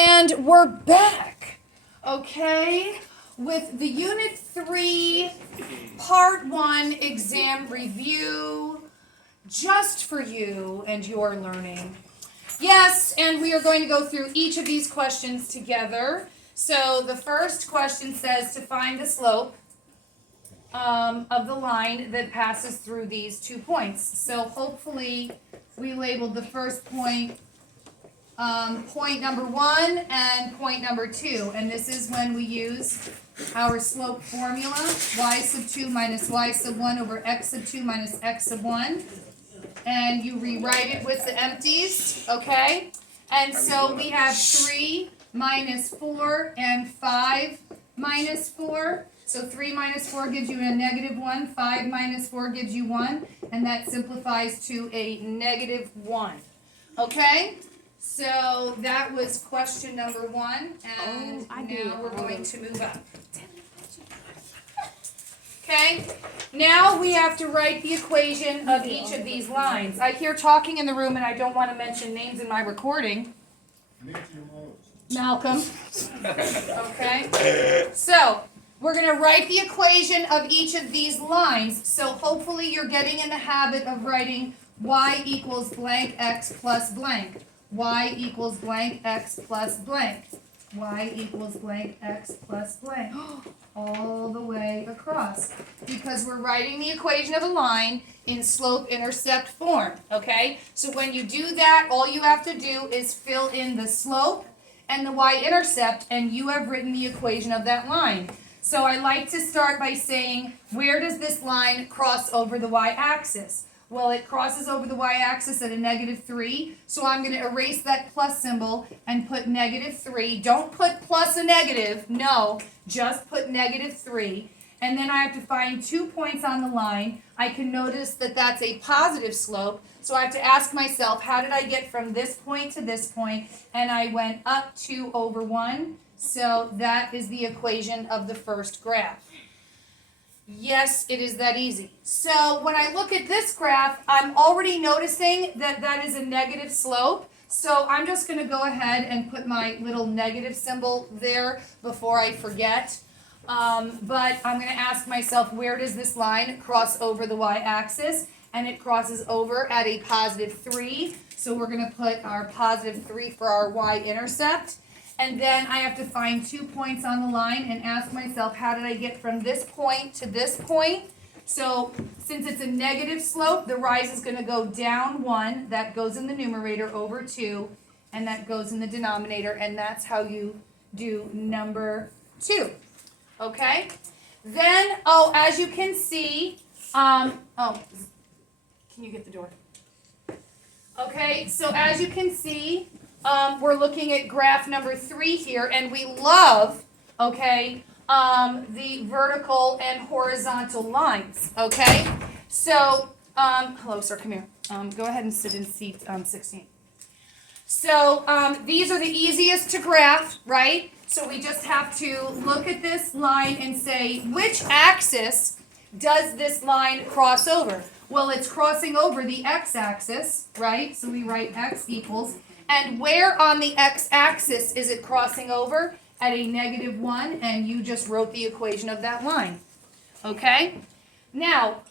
And we're back, okay, with the Unit 3, Part 1 exam review, just for you and your learning. Yes, and we are going to go through each of these questions together. So the first question says to find the slope of the line that passes through these 2 points. So hopefully we labeled the first point point number 1 and point number 2, and this is when we use our slope formula, y sub 2 minus y sub 1 over x sub 2 minus x sub 1, and you rewrite it with the empties, okay? And so we have 3 minus 4 and 5 minus 4. So 3 minus 4 gives you a negative 1, 5 minus 4 gives you 1, and that simplifies to a negative 1. Okay? So that was question number 1, and now we're going to move up. Okay? Now we have to write the equation of each of these lines. I hear talking in the room, and I don't want to mention names in my recording. Malcolm. Okay? So, we're going to write the equation of each of these lines. So hopefully you're getting in the habit of writing y equals blank x plus blank. Y equals blank x plus blank. Y equals blank x plus blank. All the way across. Because we're writing the equation of a line in slope-intercept form. Okay? So when you do that, all you have to do is fill in the slope and the y-intercept, and you have written the equation of that line. So I like to start by saying, where does this line cross over the y-axis? Well, it crosses over the y-axis at a negative 3, so I'm going to erase that plus symbol and put negative 3. Don't put plus a negative, no, just put negative 3. And then I have to find 2 points on the line. I can notice that that's a positive slope, so I have to ask myself, how did I get from this point to this point? And I went up 2 over 1. So that is the equation of the first graph. Yes, it is that easy. So when I look at this graph, I'm already noticing that that is a negative slope. So I'm just going to go ahead and put my little negative symbol there before I forget. But I'm going to ask myself, where does this line cross over the y-axis? And it crosses over at a positive 3. So we're going to put our positive 3 for our y-intercept. And then I have to find 2 points on the line and ask myself, how did I get from this point to this point? So since it's a negative slope, the rise is going to go down 1. That goes in the numerator over 2. And that goes in the denominator. And that's how you do number 2. Okay? Then, as you can see, can you get the door? Okay, so as you can see, we're looking at graph number 3 here, and we love, okay, the vertical and horizontal lines, okay? So, hello, sir, come here. Go ahead and sit in seat 16. So, these are the easiest to graph, right? So we just have to look at this line and say, which axis does this line cross over? Well, it's crossing over the x-axis, right? So we write x equals. And where on the x-axis is it crossing over? At a negative 1, and you just wrote the equation of that line. Okay? Now,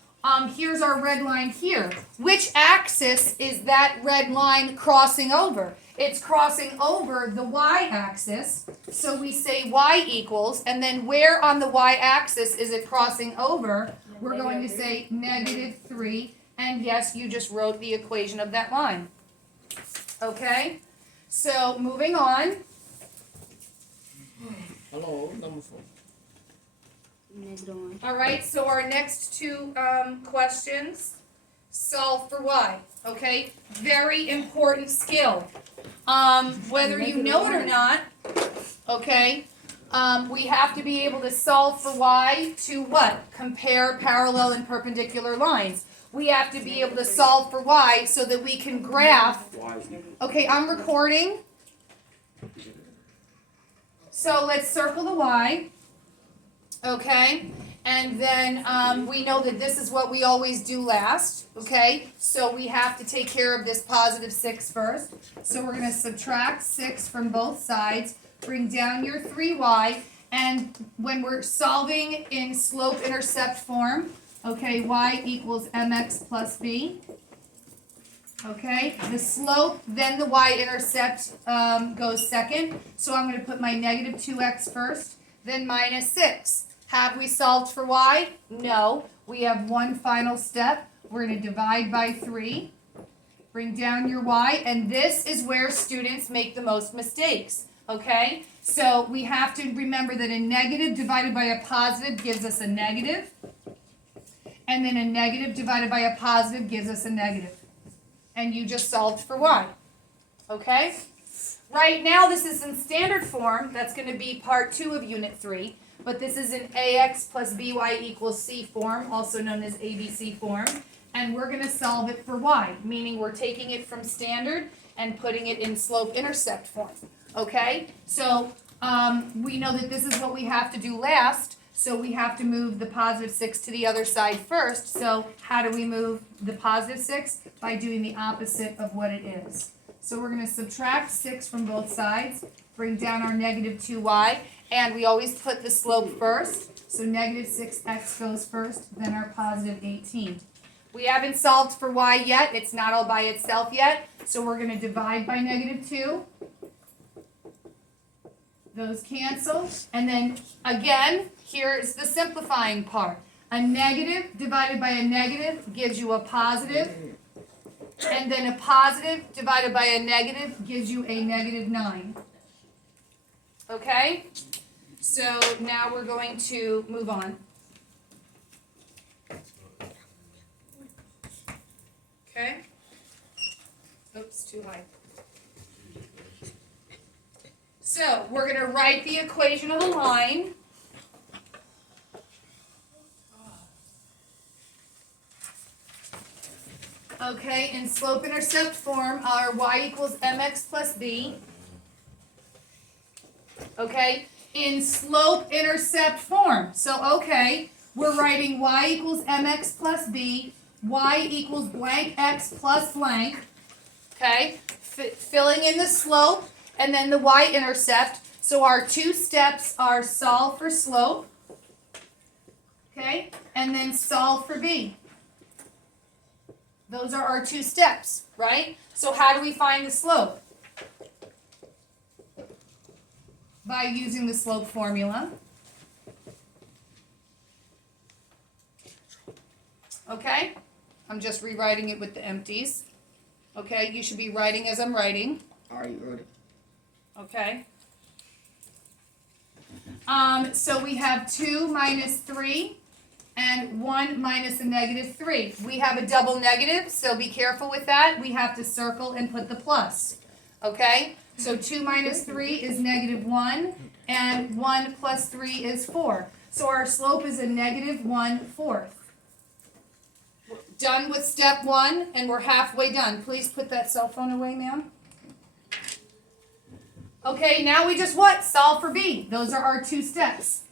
here's our red line here. Which axis is that red line crossing over? It's crossing over the y-axis, so we say y equals, and then where on the y-axis is it crossing over? We're going to say negative 3, and yes, you just wrote the equation of that line. Okay, so moving on. Hello, number 4. All right, so our next 2 questions, solve for y. Okay, very important skill. Whether you know it or not, okay, we have to be able to solve for y to what? Compare parallel and perpendicular lines. We have to be able to solve for y so that we can graph. Okay, I'm recording. So let's circle the y. Okay, And then, we know that this is what we always do last, okay? So we have to take care of this positive 6 first. So we're gonna subtract 6 from both sides, bring down your 3y, and when we're solving in slope-intercept form, okay, y equals mx plus b. Okay, the slope, then the y-intercept goes second. So I'm going to put my negative 2x first, then minus 6. Have we solved for y? No. We have one final step. We're going to divide by 3. Bring down your y, and this is where students make the most mistakes. Okay, so we have to remember that a negative divided by a positive gives us a negative, and then a negative divided by a positive gives us a negative. And you just solved for y. Okay? Right now, this is in standard form. That's going to be part 2 of Unit 3. But this is in ax plus by equals c form, also known as ABC form. And we're going to solve it for y, meaning we're taking it from standard and putting it in slope-intercept form. Okay? So we know that this is what we have to do last. So we have to move the positive 6 to the other side first. So how do we move the positive 6? By doing the opposite of what it is. So we're going to subtract 6 from both sides, bring down our negative 2y, and we always put the slope first. So negative 6x goes first, then our positive 18. We haven't solved for y yet. It's not all by itself yet. So we're going to divide by negative 2. Those cancel. And then again, here's the simplifying part. A negative divided by a negative gives you a positive. And then a positive divided by a negative gives you a negative 9. Okay? So now we're going to move on. Okay? Oops, too high. So we're going to write the equation of a line. Okay, in slope-intercept form, our y equals mx plus b. Okay, in slope-intercept form. So, okay, we're writing y equals mx plus b, y equals blank x plus blank. Okay, filling in the slope and then the y-intercept. So our two steps are solve for slope, okay, and then solve for b. Those are our two steps, right? So how do we find the slope? By using the slope formula. Okay? I'm just rewriting it with the empties. Okay? You should be writing as I'm writing. I already wrote it. Okay? So we have 2 minus 3. And 1 minus a negative 3. We have a double negative, so be careful with that. We have to circle and put the plus. Okay? So 2 minus 3 is negative 1, and 1 plus 3 is 4. So our slope is a negative 1/4. We're done with step 1, and we're halfway done. Please put that cell phone away, ma'am. Okay, now we just what? Solve for b. Those are our two steps.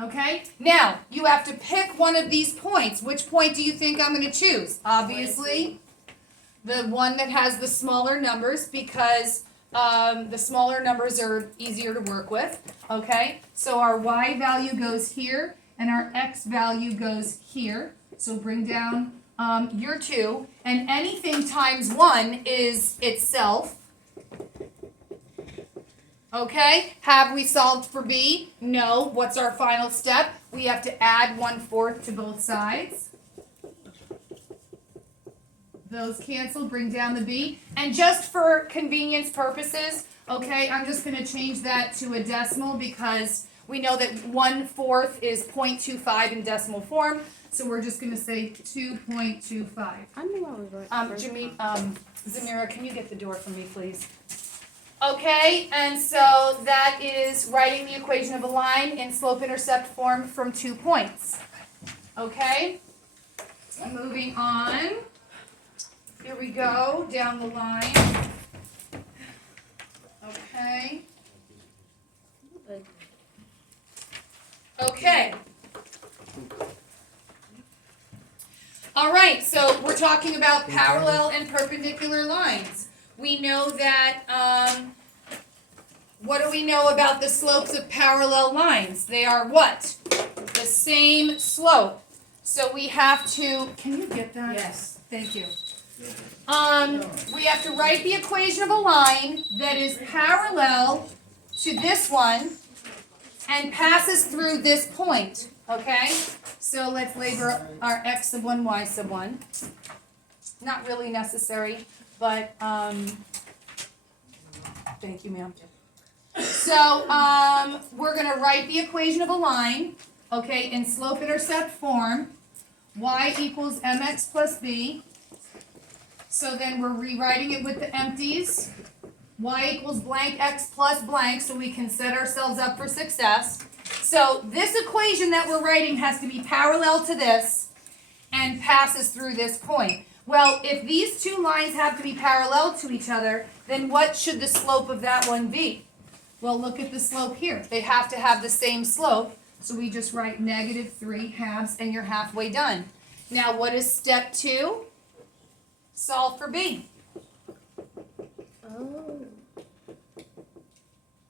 Okay, now you have to pick one of these points. Which point do you think I'm going to choose? Obviously, the one that has the smaller numbers because the smaller numbers are easier to work with. Okay, so our y value goes here and our x value goes here. So bring down your 2, and anything times 1 is itself. Okay, have we solved for b? No. What's our final step? We have to add 1/4 to both sides. Those cancel, bring down the b. And just for convenience purposes, okay, I'm just going to change that to a decimal because we know that 1/4 is 0.25 in decimal form. So we're just going to say 2.25. I knew I was right. Zamira, can you get the door for me, please? Okay, and so that is writing the equation of a line in slope-intercept form from 2 points. Okay, moving on. Here we go, down the line. Okay. Okay. All right, so we're talking about parallel and perpendicular lines. We know that, what do we know about the slopes of parallel lines? They are what? The same slope. So we have to, can you get that? Yes. Thank you. We have to write the equation of a line that is parallel to this one and passes through this point, okay? So let's label our x sub 1, y sub 1. Not really necessary, but, thank you, ma'am. So, we're gonna write the equation of a line, okay, in slope-intercept form. Y equals mx plus b. So then we're rewriting it with the empties. Y equals blank x plus blank, so we can set ourselves up for success. So this equation that we're writing has to be parallel to this and passes through this point. Well, if these two lines have to be parallel to each other, then what should the slope of that one be? Well, look at the slope here. They have to have the same slope, so we just write -3 halves and you're halfway done. Now, what is step 2? Solve for b. Oh.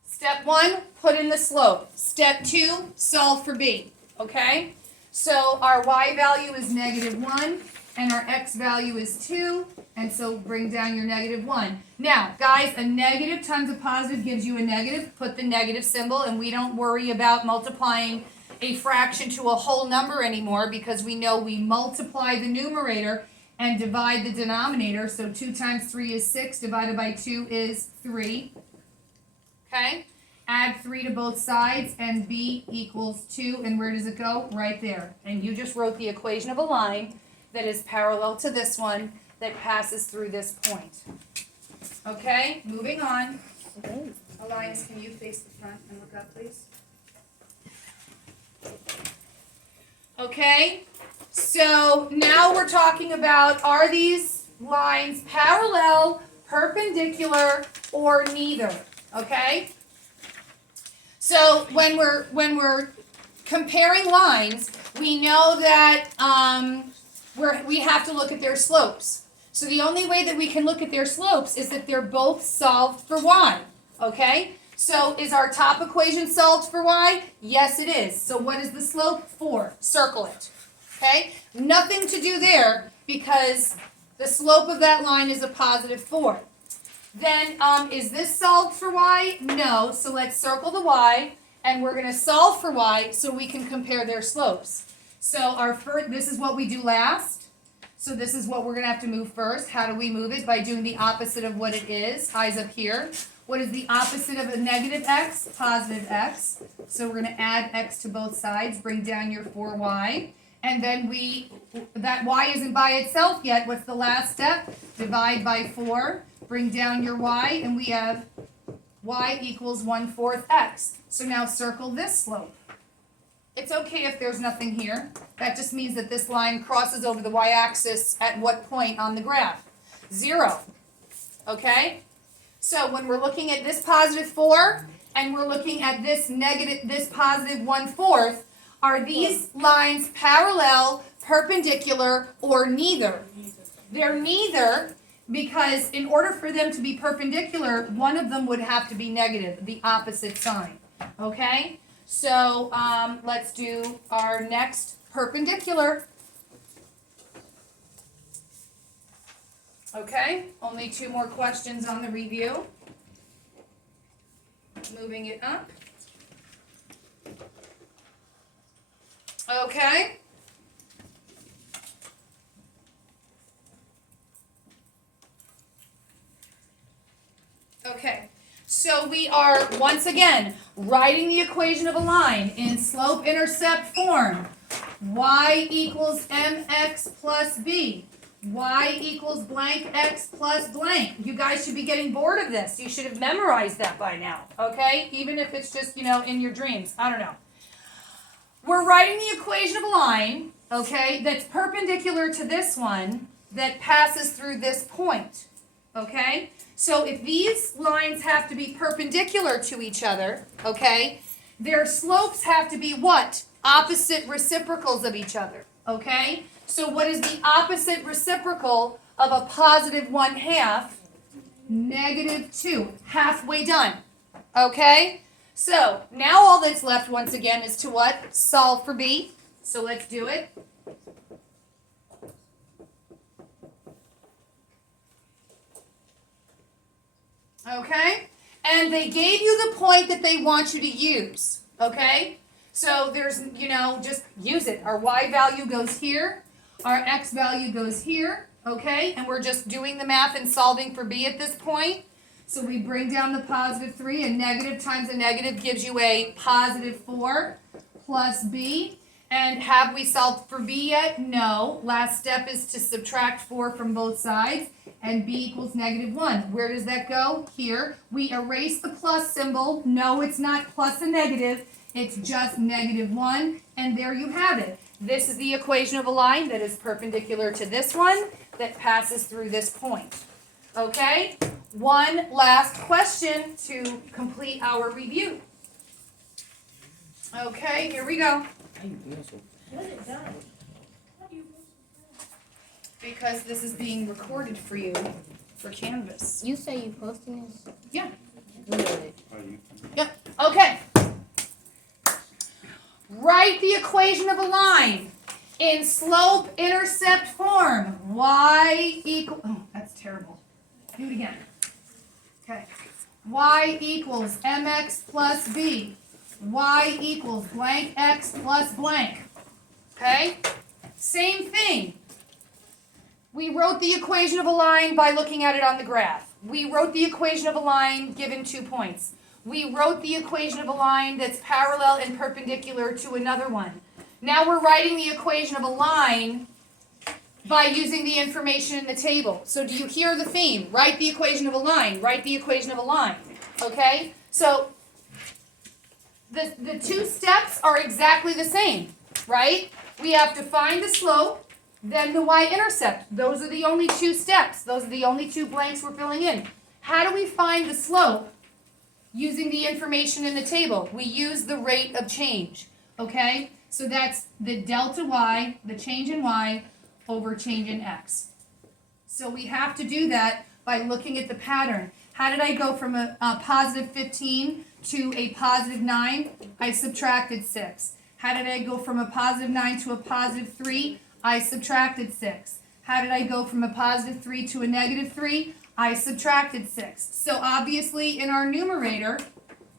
Step 1, put in the slope. Step 2, solve for b. Okay? So our y value is -1 and our x value is 2, and so bring down your -1. Now, guys, a negative times a positive gives you a negative. Put the negative symbol, and we don't worry about multiplying a fraction to a whole number anymore because we know we multiply the numerator and divide the denominator. So 2 times 3 is 6, divided by 2 is 3. Okay? Add 3 to both sides, and b equals 2. And where does it go? Right there. And you just wrote the equation of a line that is parallel to this one that passes through this point. Okay? Moving on. Okay. Alliance, can you face the front and look up, please? Okay? So now we're talking about, are these lines parallel, perpendicular, or neither? Okay? So when we're comparing lines, we know that we have to look at their slopes. So the only way that we can look at their slopes is that they're both solved for y. Okay? So is our top equation solved for y? Yes, it is. So what is the slope? 4. Circle it. Okay? Nothing to do there because the slope of that line is a positive 4. Then, is this solved for y? No. So let's circle the y, and we're going to solve for y so we can compare their slopes. So our first, this is what we do last. So this is what we're going to have to move first. How do we move it? By doing the opposite of what it is. I's up here. What is the opposite of a negative x? Positive x. So we're going to add x to both sides, bring down your 4y. And then that y isn't by itself yet. What's the last step? Divide by 4, bring down your y, and we have y equals 1/4 x. So now circle this slope. It's okay if there's nothing here. That just means that this line crosses over the y-axis at what point on the graph? 0. Okay? So when we're looking at this positive 4 and we're looking at this positive 1/4, are these lines parallel, perpendicular, or neither? They're neither because in order for them to be perpendicular, one of them would have to be negative, the opposite sign. Okay? So let's do our next perpendicular. Okay, only 2 more questions on the review. Moving it up. Okay. Okay, so we are, once again, writing the equation of a line in slope-intercept form. Y equals mx plus b. Y equals blank x plus blank. You guys should be getting bored of this. You should have memorized that by now, okay? Even if it's just, in your dreams. I don't know. We're writing the equation of a line, okay, that's perpendicular to this one that passes through this point, okay? So if these lines have to be perpendicular to each other, okay, their slopes have to be what? opposite reciprocals of each other, okay? So what is the opposite reciprocal of a positive 1/2? -2, halfway done, okay? So now all that's left once again is to what? Solve for b. So let's do it. Okay? And they gave you the point that they want you to use, okay? So there's, just use it. Our y value goes here, our x value goes here, okay? And we're just doing the math and solving for b at this point. So we bring down the +3, and negative times a negative gives you a +4 plus b. And have we solved for b yet? No. Last step is to subtract 4 from both sides, and b equals -1. Where does that go? Here. We erase the plus symbol. No, it's not plus a negative. It's just -1, and there you have it. This is the equation of a line that is perpendicular to this one that passes through this point. Okay? One last question to complete our review. Okay, here we go. Because this is being recorded for you for Canvas. You say you posting this? Yeah. Good. Yeah. Okay. Write the equation of a line in slope-intercept form. Y equals, oh, that's terrible. Do it again. Okay. Y equals mx plus b. Y equals blank x plus blank. Okay? Same thing. We wrote the equation of a line by looking at it on the graph. We wrote the equation of a line given 2 points. We wrote the equation of a line that's parallel and perpendicular to another one. Now we're writing the equation of a line by using the information in the table. So do you hear the theme? Write the equation of a line. Write the equation of a line. Okay? So the 2 steps are exactly the same, right? We have to find the slope, then the y-intercept. Those are the only 2 steps. Those are the only 2 blanks we're filling in. How do we find the slope? Using the information in the table. We use the rate of change, okay? So that's the delta y, the change in y, over change in x. So we have to do that by looking at the pattern. How did I go from a positive 15 to a positive 9? I subtracted 6. How did I go from a positive 9 to a positive 3? I subtracted 6. How did I go from a positive 3 to a negative 3? I subtracted 6. So obviously in our numerator,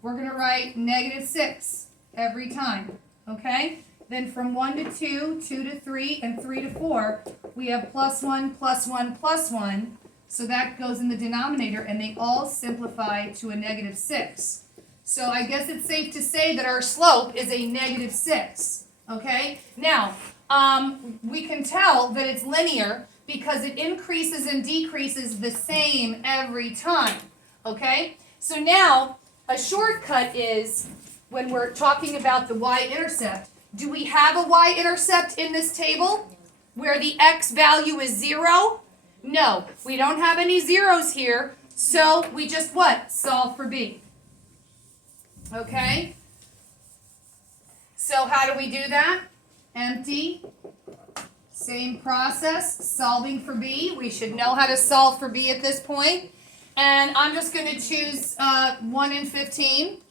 we're going to write -6 every time, okay? Then from 1 to 2, 2 to 3, and 3 to 4, we have +1, +1, +1. So that goes in the denominator, and they all simplify to a -6. So I guess it's safe to say that our slope is a -6, okay? Now, we can tell that it's linear because it increases and decreases the same every time, okay? So now, a shortcut is, when we're talking about the y-intercept, do we have a y-intercept in this table where the x value is 0? No, we don't have any zeros here, so we just what? Solve for b. Okay? So how do we do that? Empty. Same process, solving for b. We should know how to solve for b at this point. And I'm just going to choose 1 and 15.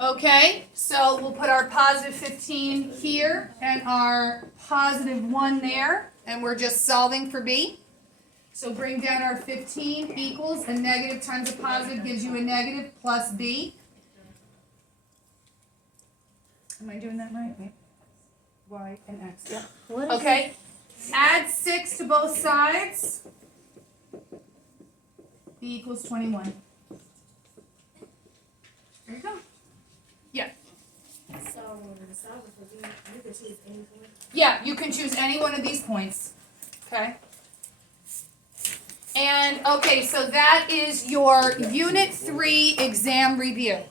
Okay, so we'll put our positive 15 here and our positive 1 there. And we're just solving for b. So bring down our 15 equals a negative times a positive gives you a negative plus b. Am I doing that right? Wait. Y and x, yeah. Okay, add 6 to both sides. B equals 21. There you go. Yeah. So the solver for B, you can choose any point. Yeah, you can choose any one of these points. Okay. And okay, so that is your Unit 3 exam review.